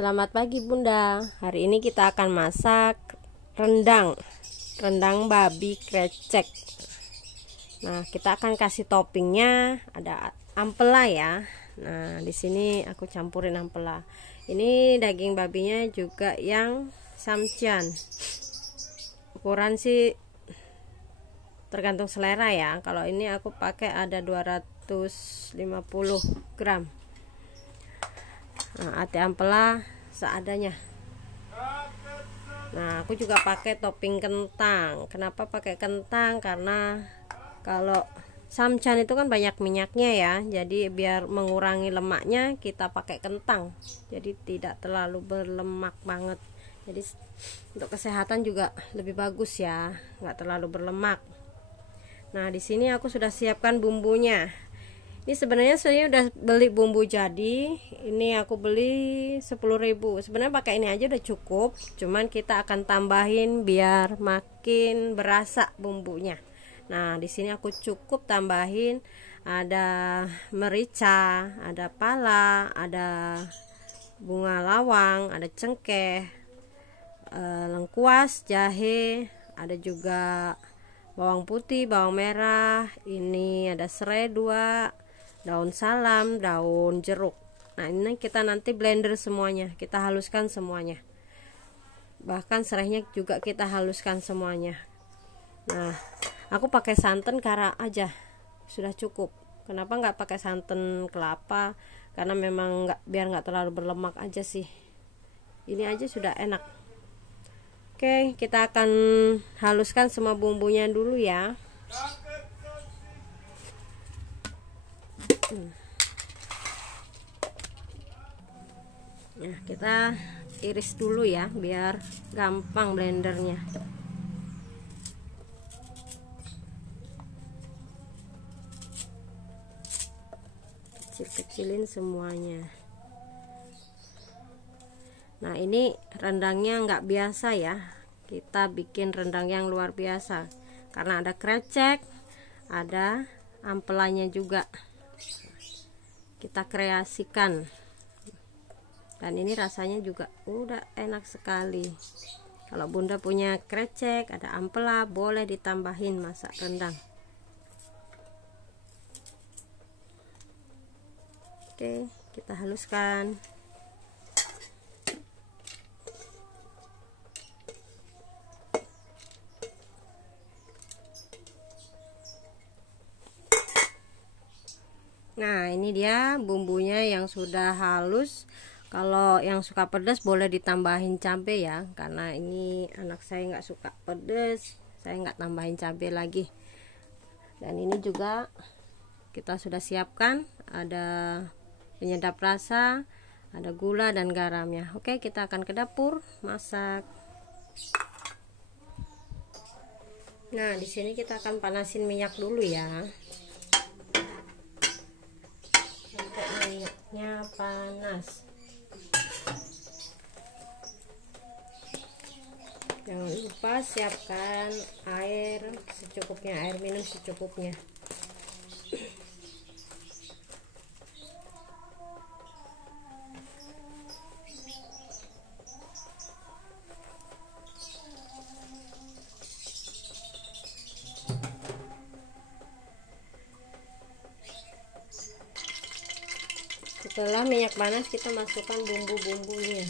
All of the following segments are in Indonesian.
Selamat pagi Bunda. Hari ini kita akan masak rendang babi krecek. Nah, kita akan kasih toppingnya ada ampela ya. Nah, di sini aku campurin ampela. Ini daging babinya juga yang samcian. Ukuran sih tergantung selera ya. Kalau ini aku pakai ada 250 gram. Nah, ati ampela seadanya. Nah, aku juga pakai topping kentang. Kenapa pakai kentang? Karena kalau samcan itu kan banyak minyaknya ya. Jadi biar mengurangi lemaknya kita pakai kentang. Jadi tidak terlalu berlemak banget. Jadi untuk kesehatan juga lebih bagus ya, nggak terlalu berlemak. Nah, di sini aku sudah siapkan bumbunya. Ini sebenarnya saya udah beli bumbu jadi. Ini aku beli 10.000. Sebenarnya pakai ini aja udah cukup. Cuman kita akan tambahin biar makin berasa bumbunya. Nah, di sini aku cukup tambahin ada merica, ada pala, ada bunga lawang, ada cengkeh, lengkuas, jahe, ada juga bawang putih, bawang merah. Ini ada serai 2, daun salam, daun jeruk. Nah, ini kita nanti blender semuanya, kita haluskan semuanya. Bahkan serainya juga kita haluskan semuanya. Nah, aku pakai santan kara aja sudah cukup. Kenapa nggak pakai santan kelapa? Karena memang biar nggak terlalu berlemak aja sih. Ini aja sudah enak. Oke, kita akan haluskan semua bumbunya dulu ya. Nah, kita iris dulu ya biar gampang blendernya. Kecil-kecilin semuanya. Nah, ini rendangnya nggak biasa ya. Kita bikin rendang yang luar biasa karena ada krecek, ada ampelanya juga. Kita kreasikan. Dan ini rasanya juga udah enak sekali. Kalau Bunda punya krecek, ada ampela, boleh ditambahin masak rendang. Oke, kita haluskan. Nah, ini dia bumbunya yang sudah halus. Kalau yang suka pedas boleh ditambahin cabai ya, karena ini anak saya nggak suka pedas, saya nggak tambahin cabai lagi. Dan ini juga kita sudah siapkan, ada penyedap rasa, ada gula dan garamnya. Oke, kita akan ke dapur masak. Nah, di sini kita akan panasin minyak dulu ya. Minyaknya panas. Jangan lupa siapkan air secukupnya, air minum secukupnya. Setelah minyak panas, kita masukkan bumbu-bumbunya.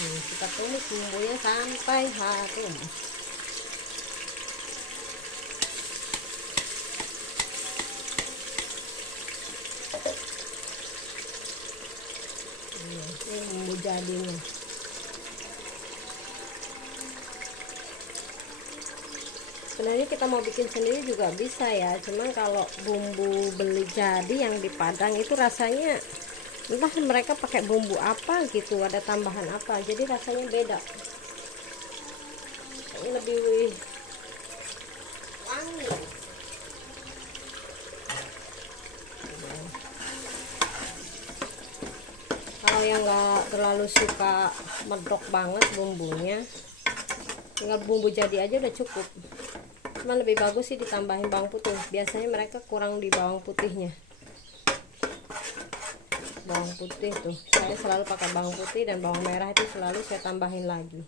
Kita tumis bumbunya sampai harum. Ini bumbu jadinya. Sebenarnya kita mau bikin sendiri juga bisa ya, cuman kalau bumbu beli jadi yang di Padang itu rasanya entah mereka pakai bumbu apa gitu, ada tambahan apa, jadi rasanya beda. Ini lebih wangi. Kalau yang nggak terlalu suka medok banget bumbunya, tinggal bumbu jadi aja udah cukup. Cuman lebih bagus sih ditambahin bawang putih, biasanya mereka kurang di bawang putihnya. bawang putih tuh. Saya selalu pakai bawang putih dan bawang merah itu selalu saya tambahin lagi.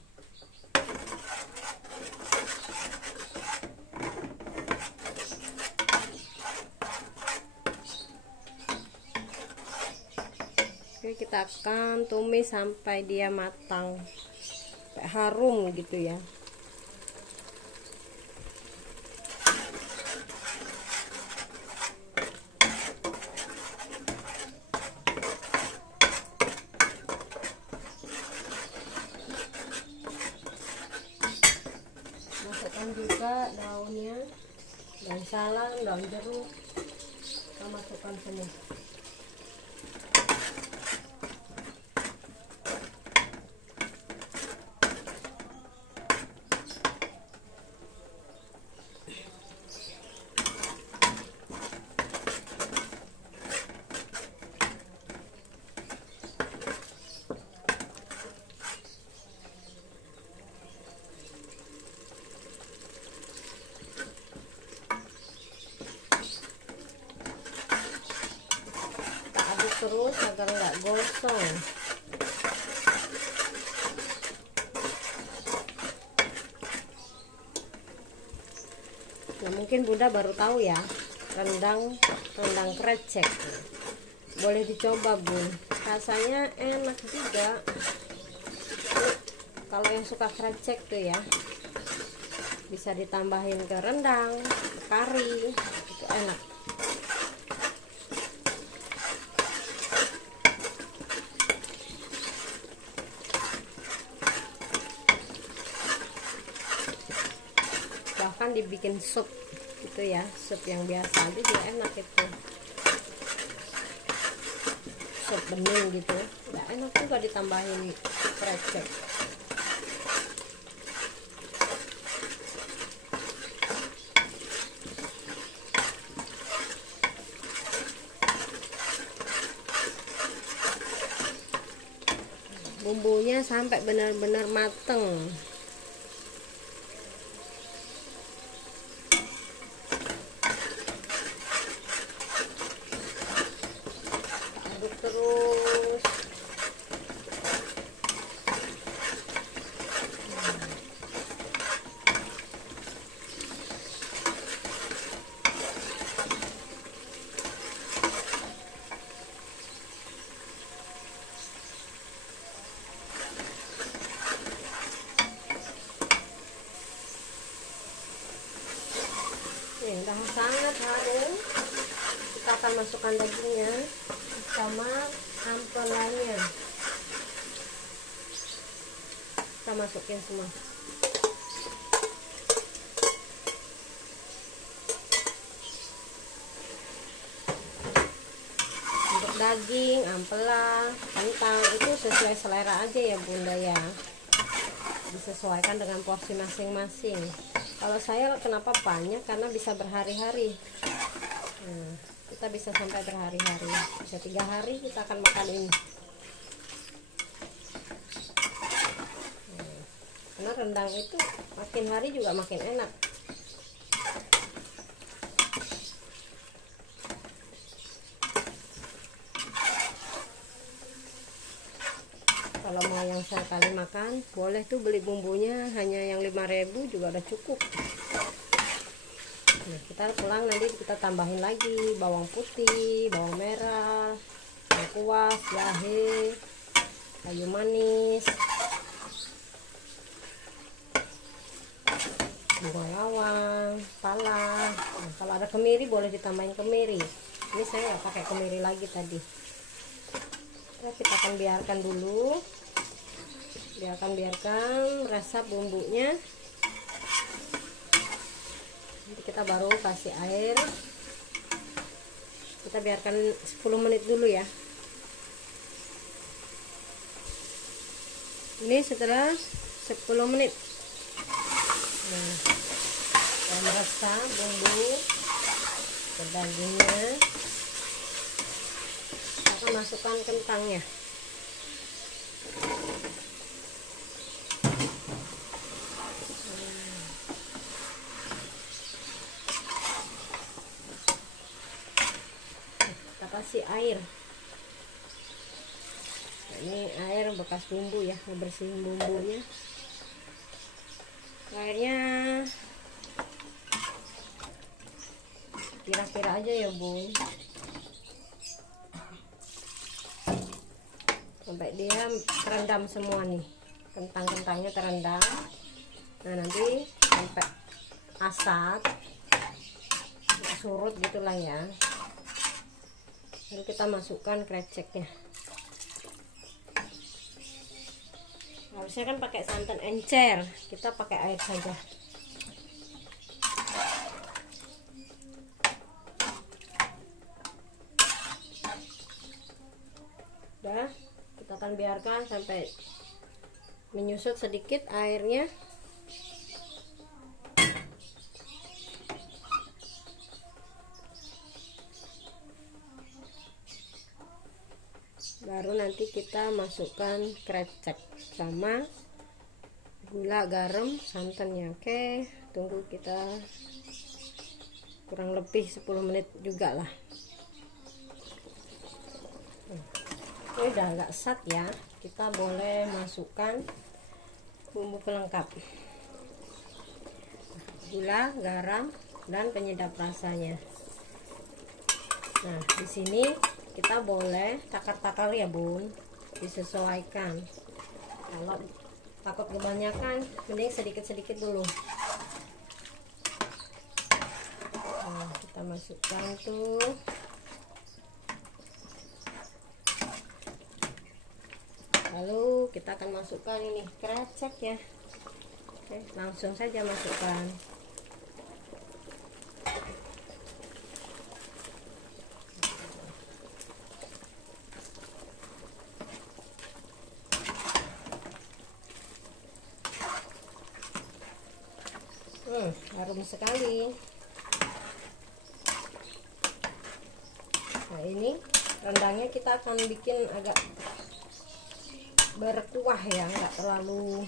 Oke, kita akan tumis sampai dia matang, sampai harum gitu ya. Masukkan juga daunnya, daun salam, daun jeruk, kita masukkan semua. Terus agar nggak gosong. Nah, mungkin Bunda baru tahu ya, rendang krecek. Boleh dicoba, Bun. Rasanya enak juga. Kalau yang suka krecek tuh ya, bisa ditambahin ke rendang, ke kari, itu enak. Bahkan dibikin sup gitu ya, sup yang biasa aja juga enak itu, sup bening gitu ya, enak juga ditambahin krecek. Bumbunya sampai benar-benar mateng. Aduk terus. Udah sangat harum. Kita akan masukkan dagingnya sama ampelanya. Kita masukin semua. Untuk daging, ampela, kentang itu sesuai selera aja ya Bunda ya. Disesuaikan dengan porsi masing-masing. Kalau saya kenapa banyak, karena bisa berhari-hari. Nah, kita bisa sampai berhari-hari, bisa 3 hari kita akan makan ini. Nah, karena rendang itu makin hari juga makin enak. Kalau mau yang sekali makan, boleh tuh beli bumbunya hanya yang 5.000 juga udah cukup. Nah, kita pulang nanti kita tambahin lagi bawang putih, bawang merah, lengkuas, jahe, kayu manis, bunga lawang, pala. Nah, kalau ada kemiri boleh ditambahin kemiri. Ini saya nggak pakai kemiri lagi tadi. Nah, kita akan biarkan dulu. Biarkan resap bumbunya. Nanti kita baru kasih air. Kita biarkan 10 menit dulu ya. Ini setelah 10 menit. Nah, kita meresap bumbu ke dagingnya. Kita masukkan kentangnya. Kasih air. ini air bekas bumbu ya, ngebersihin bumbunya. Airnya kira-kira aja ya Bun, sampai dia terendam semua nih, kentang-kentangnya terendam. Nah nanti sampai asat surut gitulah ya, lalu kita masukkan kreceknya. Harusnya kan pakai santan encer, kita pakai air saja. Udah, kita akan biarkan sampai menyusut sedikit airnya. Baru nanti kita masukkan krecek sama gula, garam, santannya. Oke, tunggu kita kurang lebih 10 menit juga lah. Ini udah agak sat ya, kita boleh masukkan bumbu pelengkap, gula, garam, dan penyedap rasanya. Nah di sini kita boleh takar-takar ya Bun, disesuaikan. Kalau takut kebanyakan, mending sedikit-sedikit dulu. Nah, kita masukkan tuh. Lalu kita akan masukkan ini krecek ya. Oke, langsung saja masukkan. Harum sekali. Nah ini rendangnya kita akan bikin agak berkuah ya, nggak terlalu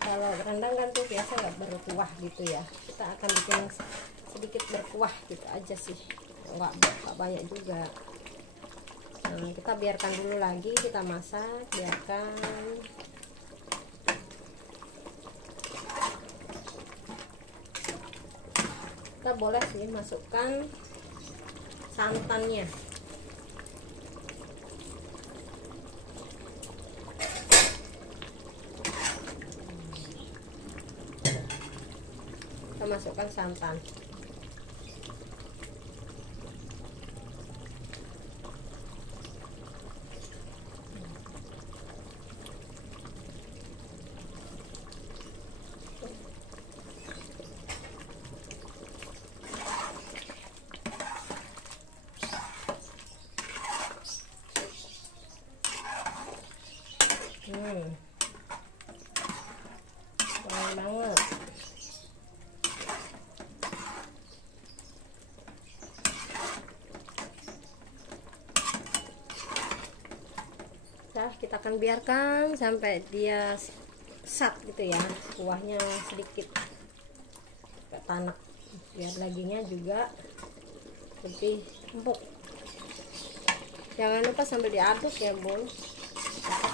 kalau rendang kan tuh biasa nggak berkuah gitu ya. Kita akan bikin sedikit berkuah gitu aja sih, nggak banyak juga. Nah, kita biarkan dulu lagi, kita masak, biarkan. Kita boleh sih masukkan santannya. Kita masukkan santan. Wangi banget. Nah, kita akan biarkan sampai dia sat gitu ya, kuahnya sedikit agak tanak, biar dagingnya juga lebih empuk. Jangan lupa sambil diaduk ya Bun,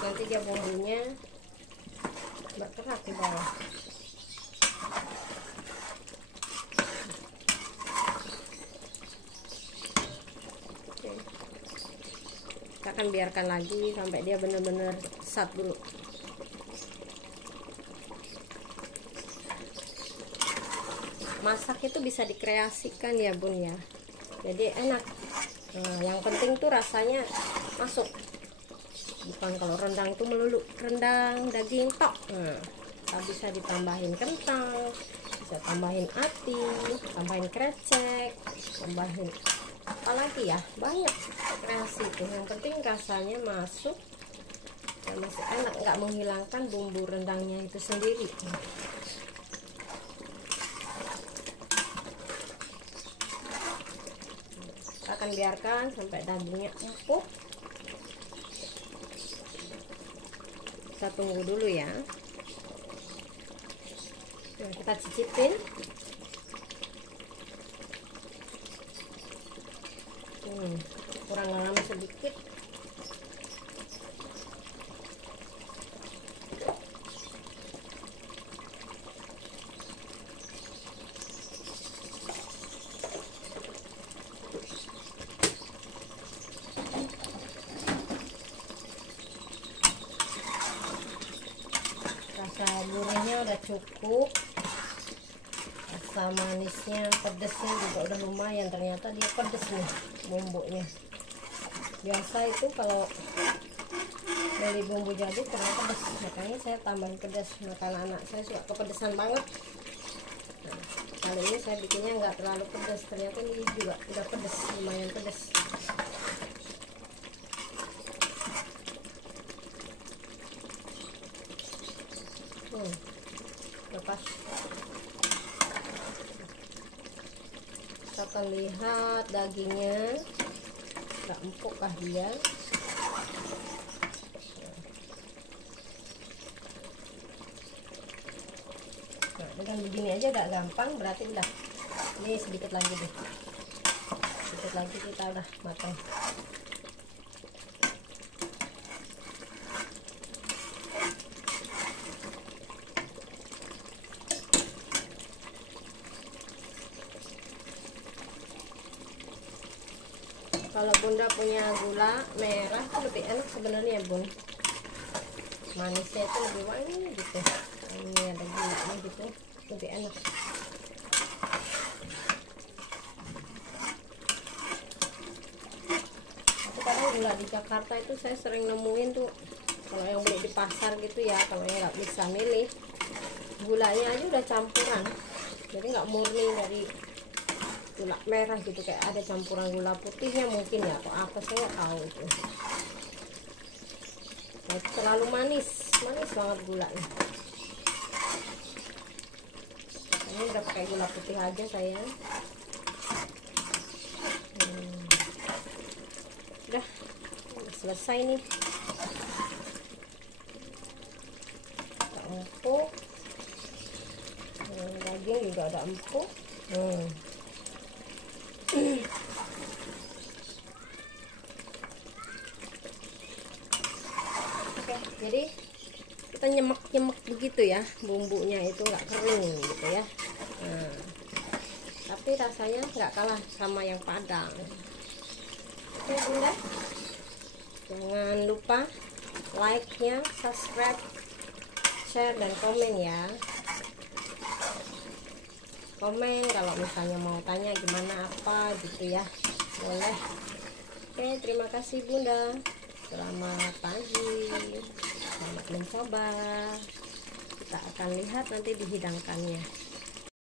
nanti dia bumbunya bergerak di bawah. Oke. Kita akan biarkan lagi sampai dia benar-benar sat dulu. Masak itu bisa dikreasikan ya Bun ya, jadi enak. Nah, yang penting tuh rasanya masuk, bukan kalau rendang itu melulu rendang daging tok. Nah, bisa ditambahin kentang, bisa tambahin ati, tambahin krecek, tambahin apalagi ya, banyak kreasi itu. Yang penting rasanya masuk dan masih enak, nggak menghilangkan bumbu rendangnya itu sendiri. Kita akan biarkan sampai dagingnya empuk. Kita tunggu dulu ya. Nah, kita cicipin. kurang garam sedikit. Rasa gurihnya udah cukup, rasa manisnya, pedesnya juga udah lumayan. Ternyata dia pedes nih bumbunya. Biasa itu kalau beli bumbu jadi ternyata pedes, makanya saya tambahin pedas. Makanan anak saya suka kepedesan banget. Nah, kali ini saya bikinnya nggak terlalu pedas, ternyata ini juga udah pedes, lumayan pedes. Lepas kita akan lihat dagingnya nggak empuk kah dia. Nah, dengan begini aja udah gampang, berarti udah. Ini sedikit lagi deh, sedikit lagi kita udah matang. Kalau bunda punya gula merah itu lebih enak sebenarnya bun, manisnya itu lebih wangi gitu. Ini ada gulanya gitu, lebih enak. Tapi kadang gula di Jakarta itu saya sering nemuin tuh, kalau yang beli di pasar gitu ya, kalau yang nggak bisa milih, gulanya aja udah campuran, jadi nggak murni dari gula merah gitu, kayak ada campuran gula putihnya mungkin ya, atau apa saya nggak tahu itu. Nah, itu terlalu manis banget gulanya. Ini udah pakai gula putih aja saya. Udah selesai nih. Udah empuk. Daging juga udah empuk. Oke, jadi kita nyemek-nyemek begitu ya, bumbunya itu nggak kering gitu ya. Nah, tapi rasanya nggak kalah sama yang Padang. Oke bunda, jangan lupa like-nya, subscribe, share, dan komen ya. Komen kalau misalnya mau tanya gimana apa gitu ya, boleh. Oke, terima kasih bunda, selamat pagi, selamat mencoba. Kita akan lihat nanti dihidangkannya.